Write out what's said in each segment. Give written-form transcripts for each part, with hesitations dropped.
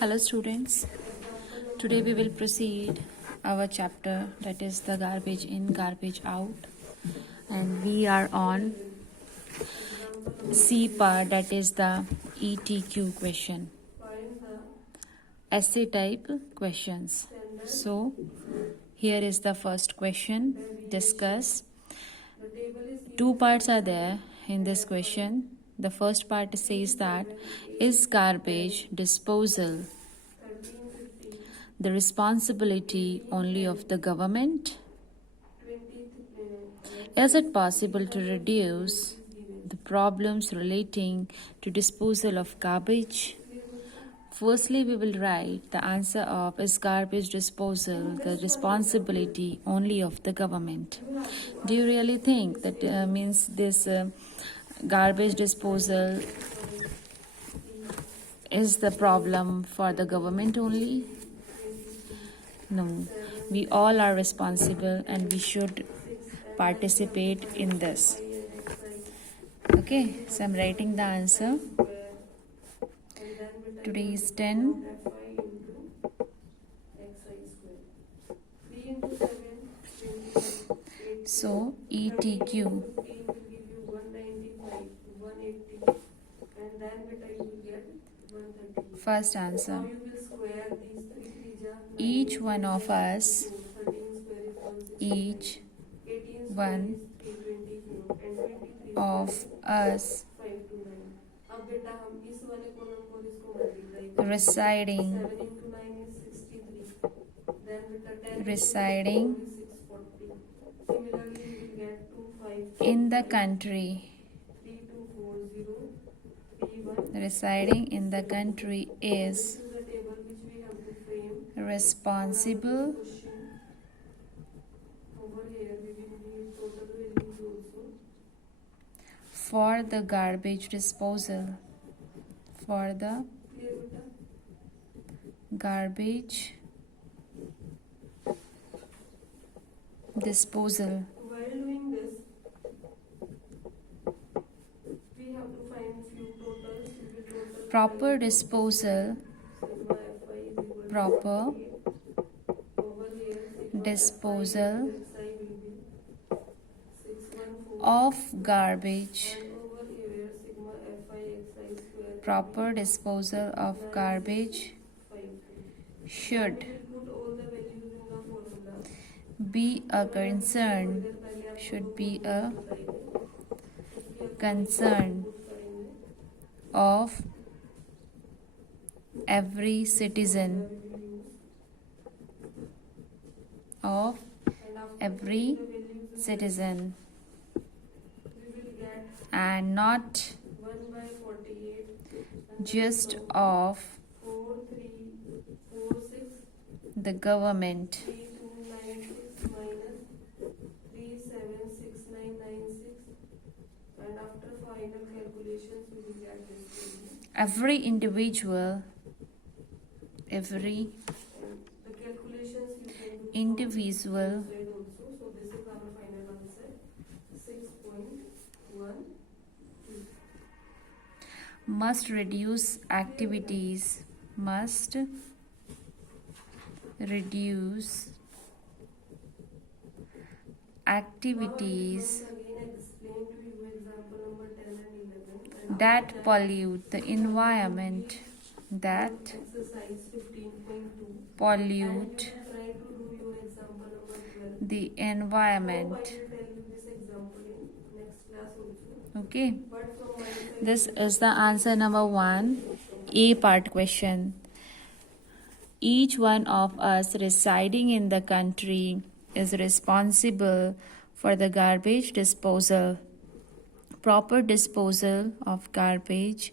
Hello students, today we will proceed our chapter, that is the garbage in, garbage out, and we are on C part, that is the ETQ question, essay type questions. So here is the first question, discuss. Two parts are there in this question. The first part says that, is garbage disposal the responsibility only of the government? Is it possible to reduce the problems relating to disposal of garbage? Firstly, we will write the answer of, is garbage disposal the responsibility only of the government? Do you really think that means this garbage disposal is the problem for the government only? No, we all are responsible and we should participate in this. Okay, so I'm writing the answer. Today is 10. So ETQ. First answer. Each one of us residing in the country is responsible for the garbage disposal. While doing this, we have to find few totals. Proper disposal of garbage should be a concern of every citizen and not just of the government. Every individual must reduce activities that pollute the environment Okay, this is the answer number 1, A part question. Each one of us residing in the country is responsible for the garbage disposal. Proper disposal of garbage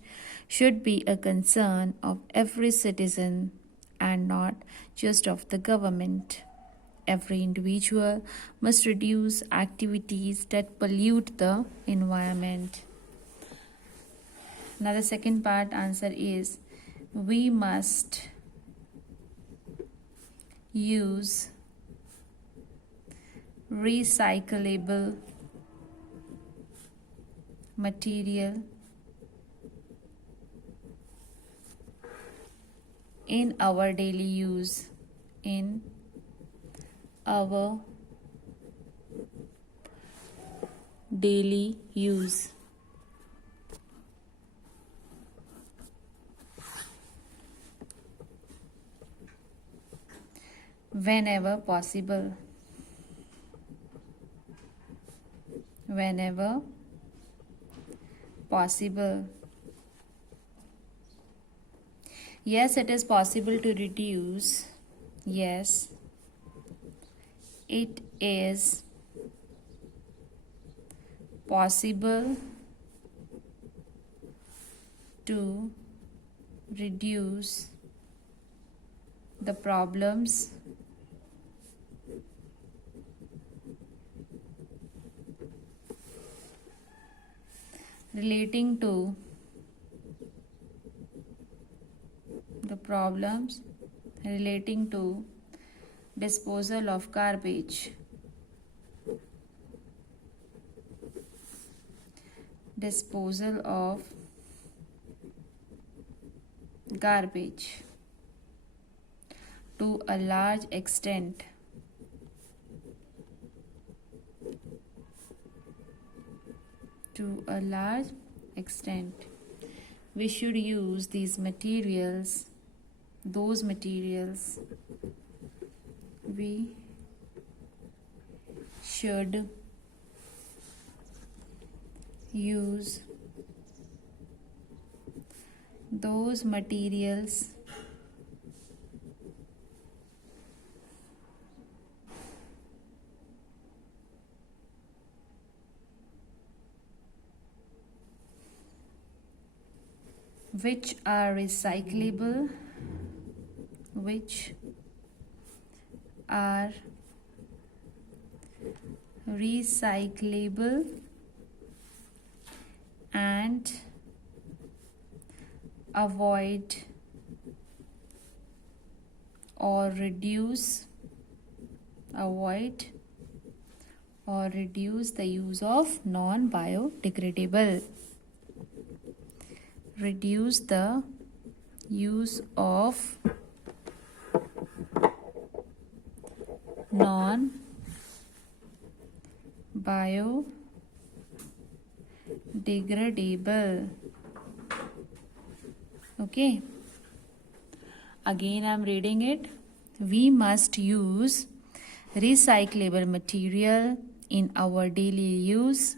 should be a concern of every citizen and not just of the government. Every individual must reduce activities that pollute the environment. Now the second part answer is, we must use recyclable material in our daily use, in our daily use. Whenever possible. Whenever possible. Yes, it is possible to reduce. Yes, it is possible to reduce the problems relating to disposal of garbage. Disposal of garbage to a large extent. To a large extent. We should use these materials, those materials. We should use those materials which are recyclable, which are recyclable and avoid or reduce the use of non-biodegradable. Reduce the use of non-biodegradable. Okay. Again, I am reading it. We must use recyclable material in our daily use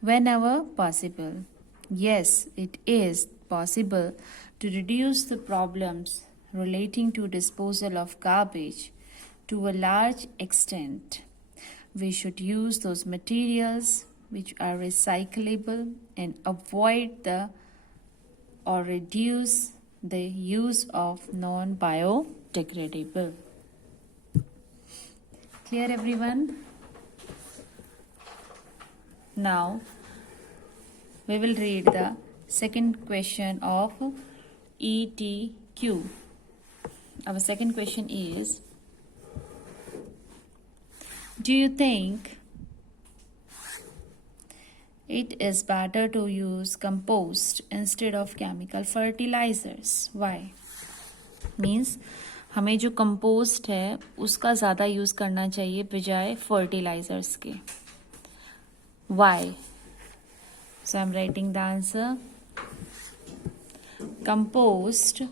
whenever possible. Yes, it is possible to reduce the problems relating to disposal of garbage to a large extent. We should use those materials which are recyclable and avoid or reduce the use of non-biodegradable. Clear, everyone? Now, we will read the second question of ETQ. Our second question is, do you think it is better to use compost instead of chemical fertilizers? Why? Means हमें जो compost है उसका ज़्यादा use करना चाहिए बजाय fertilisers के. Why? So I'm writing the answer. Compost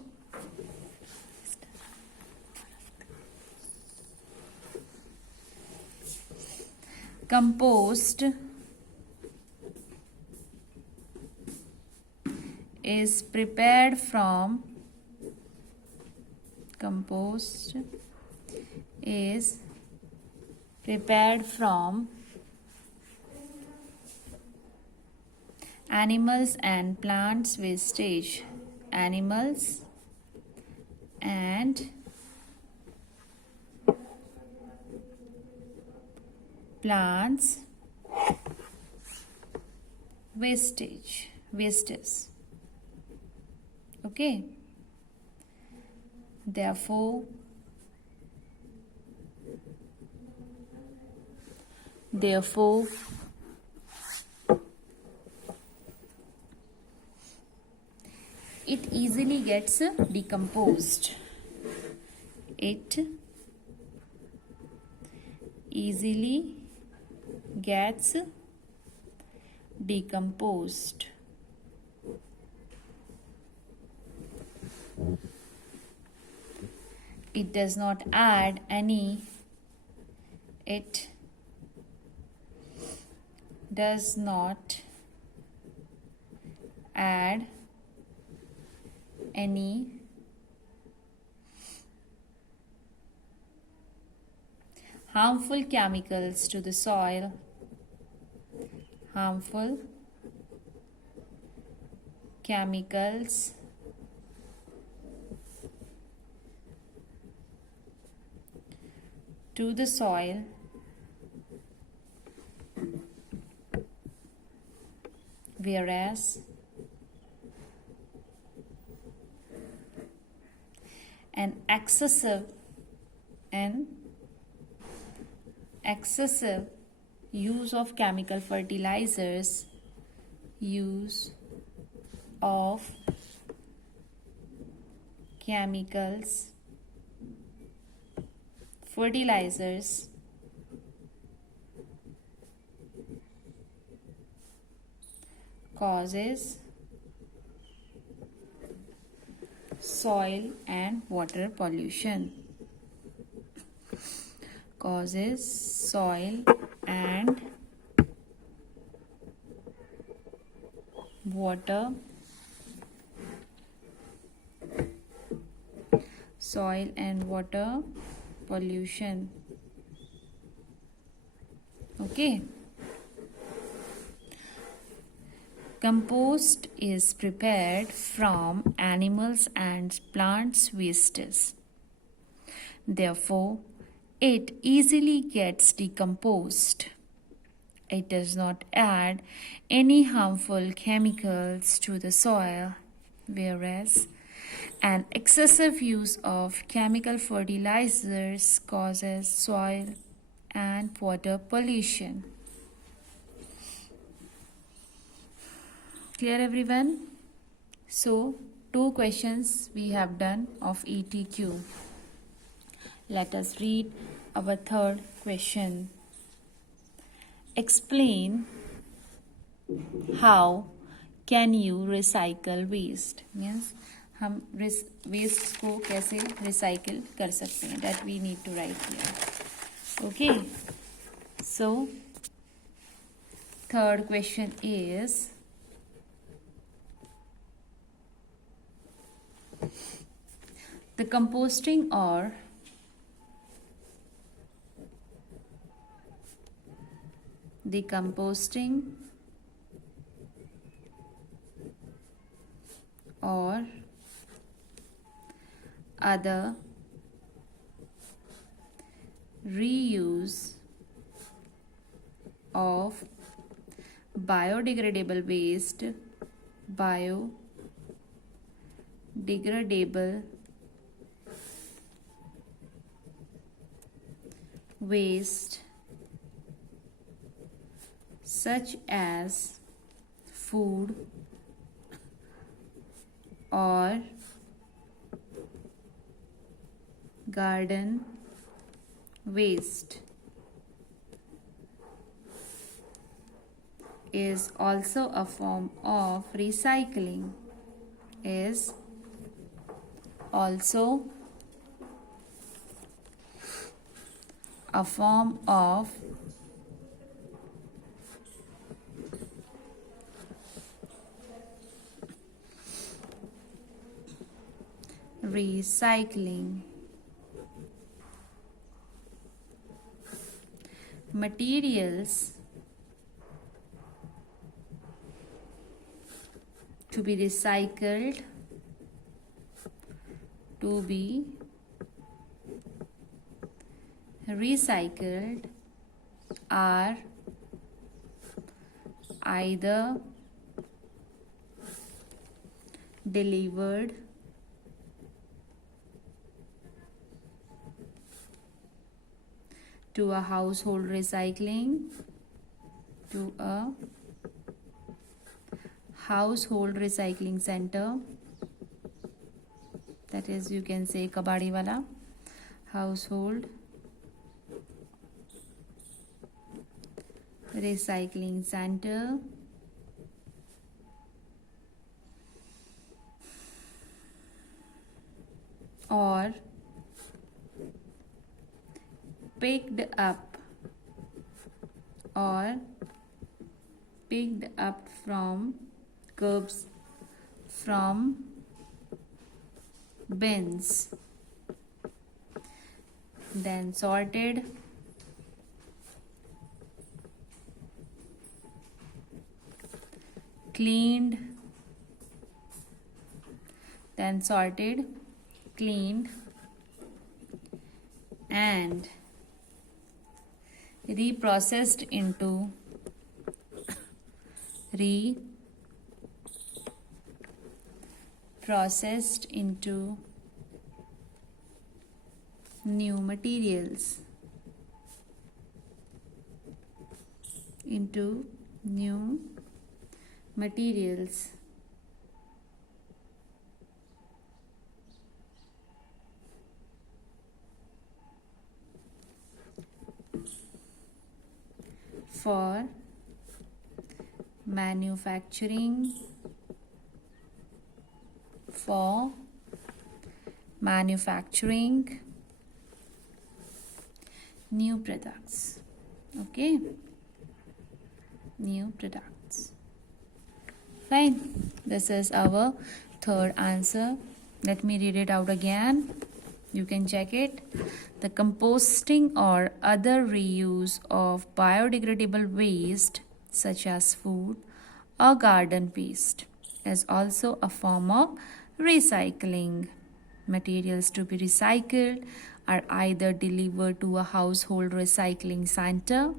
is prepared from animals and plants wastage. Animals and plants wastage. Okay. Therefore, it easily gets decomposed. it easily gets decomposed. It does not add any. It does not add any harmful chemicals to the soil. Harmful chemicals to the soil. Whereas an excessive use of chemical fertilizers causes soil and water pollution. Causes soil and water pollution. Okay. Compost is prepared from animals and plants' wastes. Therefore, it easily gets decomposed. It does not add any harmful chemicals to the soil, whereas an excessive use of chemical fertilizers causes soil and water pollution. Clear, everyone? So, 2 questions we have done of ETQ. Let us read our third question. Explain how can you recycle waste. Means हम waste को कैसे recycle कर सकते हैं. That we need to write here. Okay. So, third question is the composting or other reuse of biodegradable waste such as food or garden waste is also a form of recycling. Materials to be recycled are either delivered to a household recycling center, that is, you can say kabadi wala, household recycling center or picked up from curbs from bins, then sorted, cleaned, then sorted, cleaned, and reprocessed into new materials, for manufacturing new products. Okay, new products. Fine, this is our third answer. Let me read it out again. You can check it. The composting or other reuse of biodegradable waste such as food or garden waste is also a form of recycling. Materials to be recycled are either delivered to a household recycling center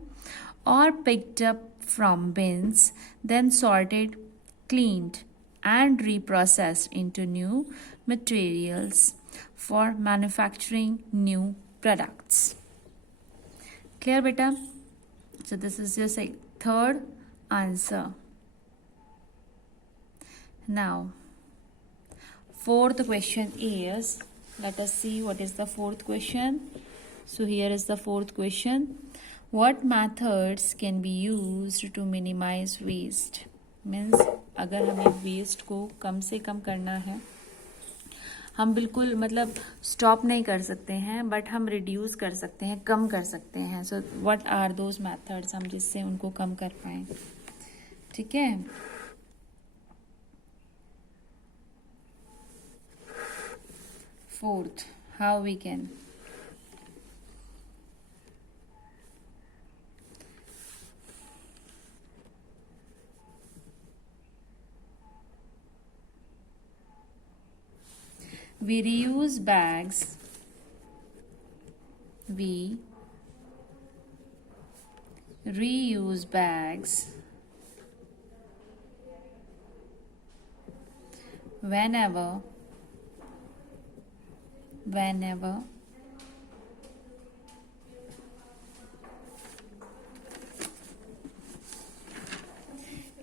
or picked up from bins, then sorted, cleaned, and reprocessed into new materials for manufacturing new products. Clear, beta? So this is your third answer. Now, fourth question is, let us see what is the fourth question. So here is the fourth question. What methods can be used to minimize waste? Means अगर हमें waste को कम से कम करना है, हम बिल्कुल मतलब stop नहीं कर सकते हैं, बट हम रिड्यूस कर सकते हैं, कम कर सकते हैं. So what are those methods, हम जिससे उनको कम कर पाएँ. ठीक है. Fourth, how we can we reuse bags, whenever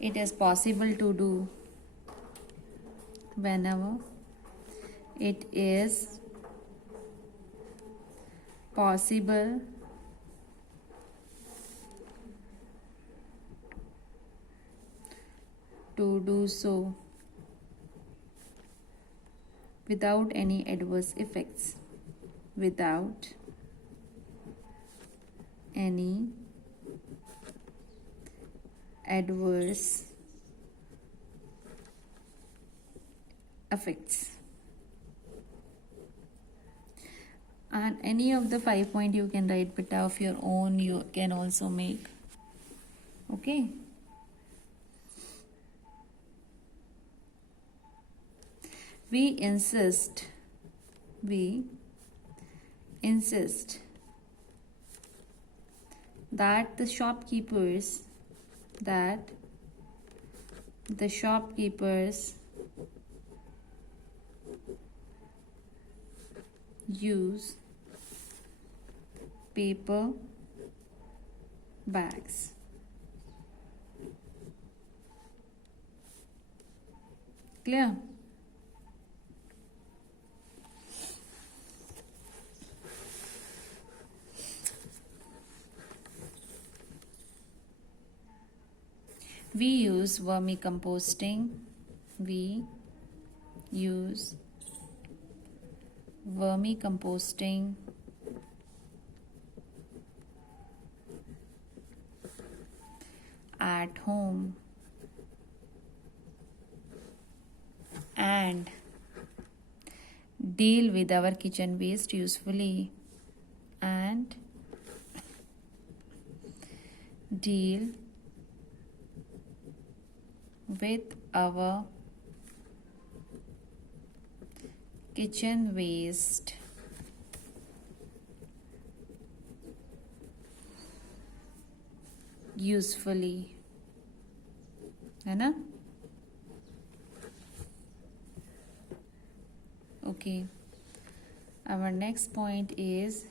it is possible to do, whenever it is possible to do so without any adverse effects, and any of the 5 point you can write beta of your own, you can also make. Okay. We insist that the shopkeepers use paper bags. Clear? We use vermicomposting. We use vermicomposting at home and deal with our kitchen waste usefully and deal with our kitchen waste usefully, है ना? Okay, our next point is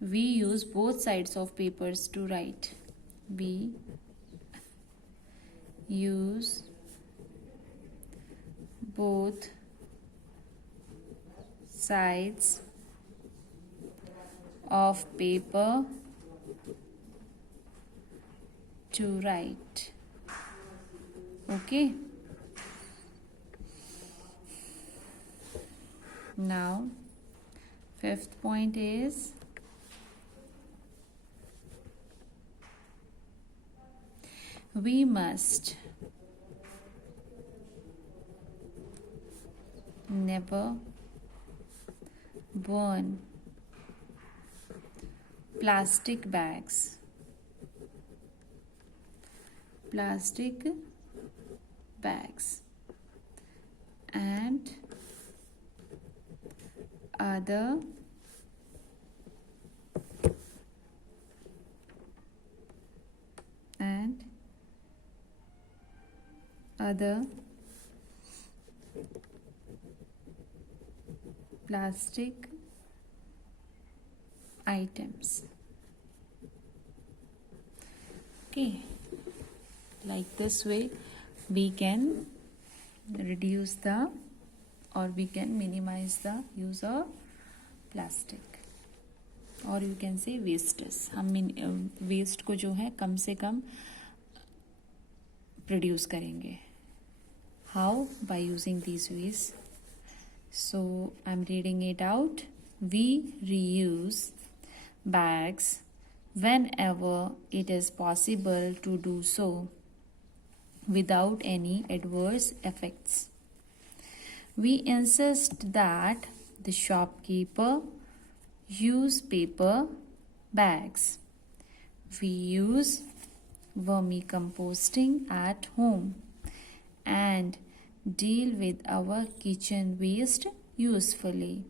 we use both sides of papers to write. We use both sides of paper to write. Okay. Now, fifth point is we must never burn plastic bags. Plastic bags and other plastic items. Okay, like this way we can reduce the or we can minimize the use of plastic or you can say wastes. हम waste को जो है कम से कम produce करेंगे. How? By using these ways. So I'm reading it out. We reuse bags whenever it is possible to do so without any adverse effects. We insist that the shopkeeper use paper bags. We use vermicomposting at home and deal with our kitchen waste usefully.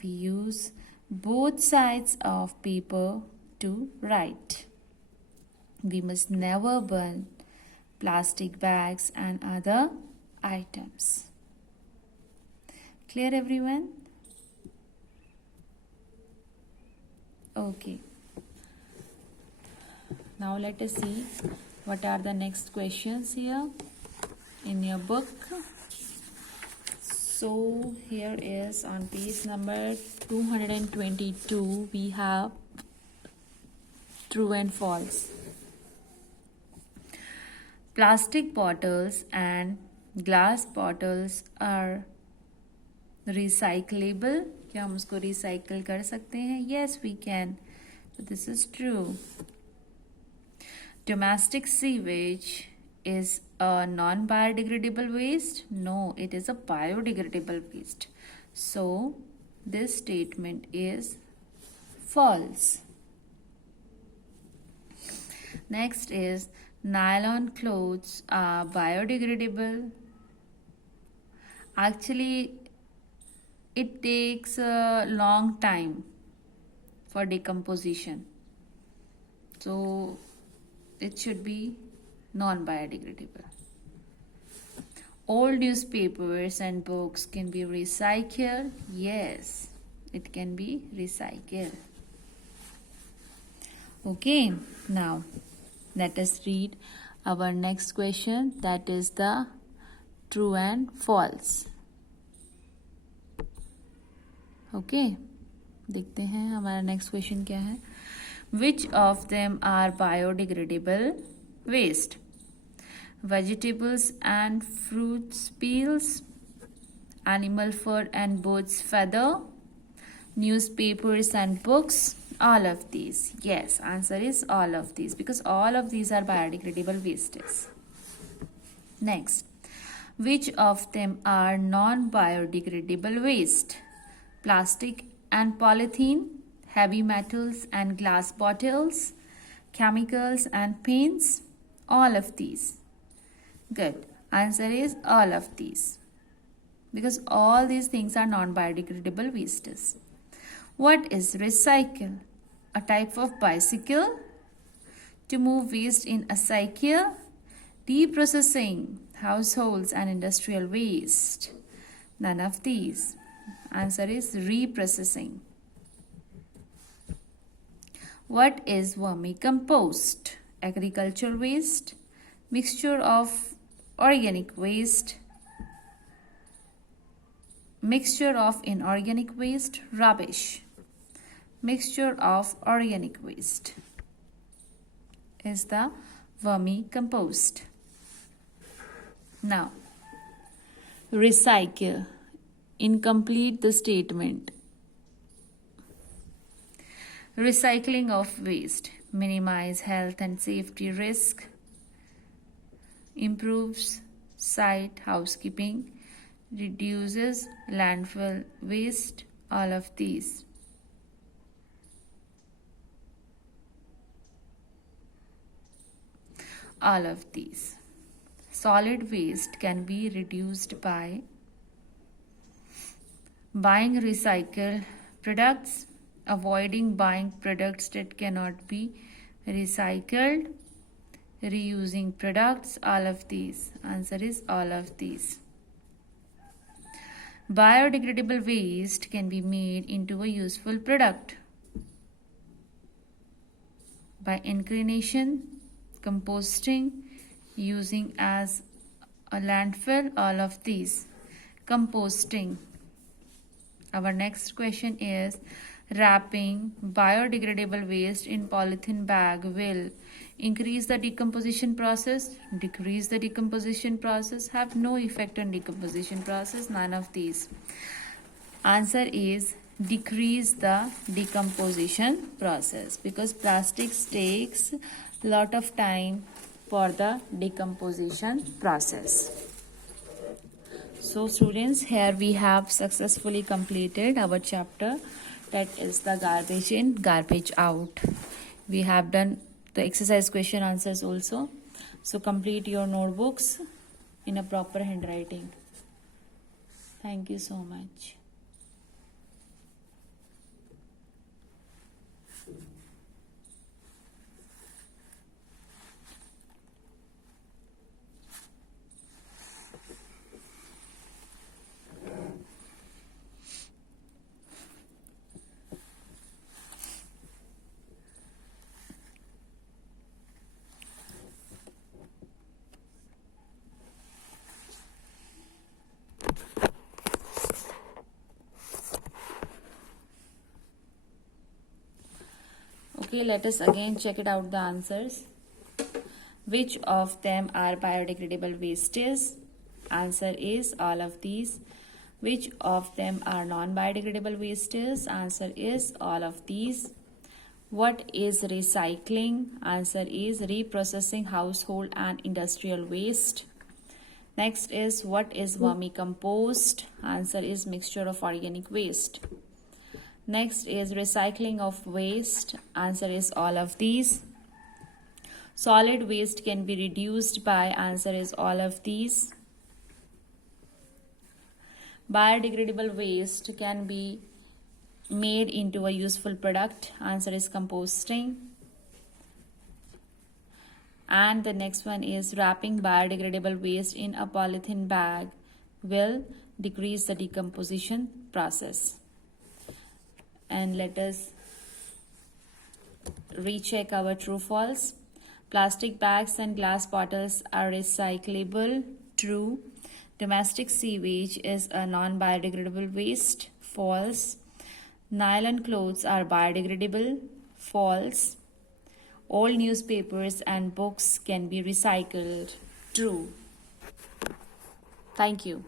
We use both sides of paper to write. We must never burn plastic bags and other items. Clear, everyone? Okay. Now let us see what are the next questions here in your book. So here is on page number 222 we have true and false. Plastic bottles and glass bottles are recyclable. क्या हम उसको recycle कर सकते हैं? Yes, we can. So this is true. Domestic sewage is a non-biodegradable waste? No, it is a biodegradable waste. So this statement is false. Next is nylon clothes are biodegradable. Actually, it takes a long time for decomposition. So it should be non-biodegradable. Old newspapers and books can be recycled. Yes, it can be recycled. Okay, now let us read our next question, that is the true and false. Okay, देखते हैं हमारा next question क्या है. Which of them are biodegradable waste? Vegetables and fruits peels, animal fur and bird's feather, newspapers and books, all of these. Yes, answer is all of these because all of these are biodegradable wastes. Next, which of them are non-biodegradable waste? Plastic and polythene, heavy metals and glass bottles, chemicals and paints, all of these. Good. Answer is all of these because all these things are non-biodegradable wastes. What is recycle? A type of bicycle. To move waste in a cycle. Reprocessing, households and industrial waste. None of these. Answer is reprocessing. What is vermicompost? Agricultural waste, mixture of organic waste, mixture of inorganic waste, rubbish. Mixture of organic waste is the vermicompost. Now, recycle. Incomplete the statement. Recycling of waste. Minimize health and safety risk. Improves site housekeeping. Reduces landfill waste. All of these. All of these. Solid waste can be reduced by buying recycled products, avoiding buying products that cannot be recycled, reusing products, all of these. Answer is all of these. Biodegradable waste can be made into a useful product by inclination, composting, using as a landfill, all of these. Composting. Our next question is, wrapping biodegradable waste in polythene bag will increase the decomposition process, decrease the decomposition process, have no effect on decomposition process, none of these. Answer is decrease the decomposition process because plastics takes lot of time for the decomposition process. So students, here we have successfully completed our chapter, that is the garbage in, garbage out. We have done the exercise question answers also. So complete your notebooks in a proper handwriting. Thank you so much. Okay, let us again check it out the answers. Which of them are biodegradable wastes? Answer is all of these. Which of them are non-biodegradable wastes? Answer is all of these. What is recycling? Answer is reprocessing household and industrial waste. Next is, what is vermicompost? Answer is mixture of organic waste. Next is recycling of waste. Answer is all of these. Solid waste can be reduced by. Answer is all of these. Biodegradable waste can be made into a useful product. Answer is composting. And the next one is, wrapping biodegradable waste in a polythene bag will decrease the decomposition process. And let us recheck our true false. Plastic bags and glass bottles are recyclable. True. Domestic sewage is a non-biodegradable waste. False. Nylon clothes are biodegradable. False. All newspapers and books can be recycled. True. Thank you.